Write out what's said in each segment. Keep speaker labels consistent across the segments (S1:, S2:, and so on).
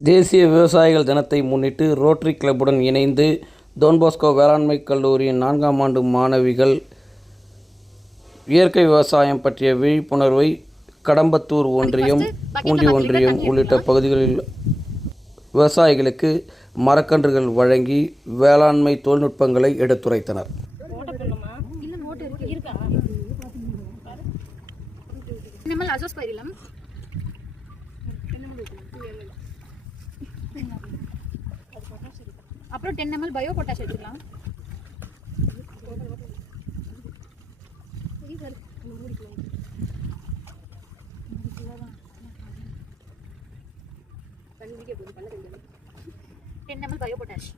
S1: தேசிய விவசாயிகள் தினத்தை முன்னிட்டு ரோட்டரி கிளப்புடன் இணைந்து டொன்போஸ்கோ வேளாண்மை கல்லூரியின் நான்காம் ஆண்டு மாணவிகள் இயற்கை விவசாயம் பற்றிய விழிப்புணர்வை கடம்பத்தூர் ஒன்றியம் பூண்டி ஒன்றியம் உள்ளிட்ட பகுதிகளில் விவசாயிகளுக்கு மரக்கன்றுகள் வழங்கி வேளாண்மை தொழில்நுட்பங்களை எடுத்துரைத்தனர்.
S2: அசோஸ்பைரிலம் அப்புறம் டென் எம்எல் பயோ பொட்டாஷ் வச்சுக்கலாம். டென் எம்எல் பயோ பொட்டாஷ்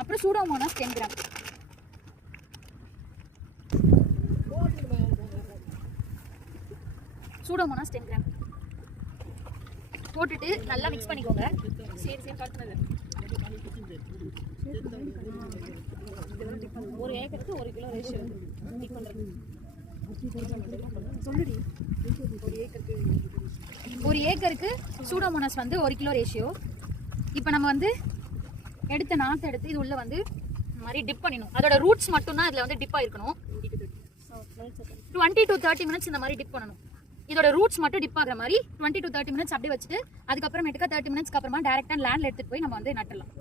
S2: அப்புறம் pseudomonas ten gram pseudomonas ten gram போட்டுட்டு நல்லா மிக்ஸ் பண்ணிக்கோங்க. சரி சரி கட்டுனது ஒரு ஏக்கருக்கு ஒரு கிலோ ரேஷியோ சொல்லுடி. ஒரு ஏக்கருக்கு. சூடோமோனாஸ் வந்து ஒரு கிலோ ரேஷியோ இப்போ நம்ம வந்து எடுத்த நாற்று எடுத்து இது உள்ள வந்து மாதிரி டிப் பண்ணிடணும். அதோட ரூட்ஸ் மட்டும் தான் இதில் வந்து டிப் ஆயிருக்கணும். டுவெண்ட்டி டு தேர்ட்டி மினிட்ஸ் இந்த மாதிரி டிப் பண்ணணும். இதோட ரூட்ஸ் மட்டும் டிப் ஆகிற மாதிரி டுவெண்ட்டி டு தேர்ட்டி மினிட்ஸ் அப்படியே வச்சுட்டு அதுக்கப்புறமேட்டுக்கா தேர்ட்டி மினிட்ஸ்க்கு அப்புறமா டேரெக்டாக லேண்டில் எடுத்துகிட்டு போய் நம்ம வந்து நட்டலாம்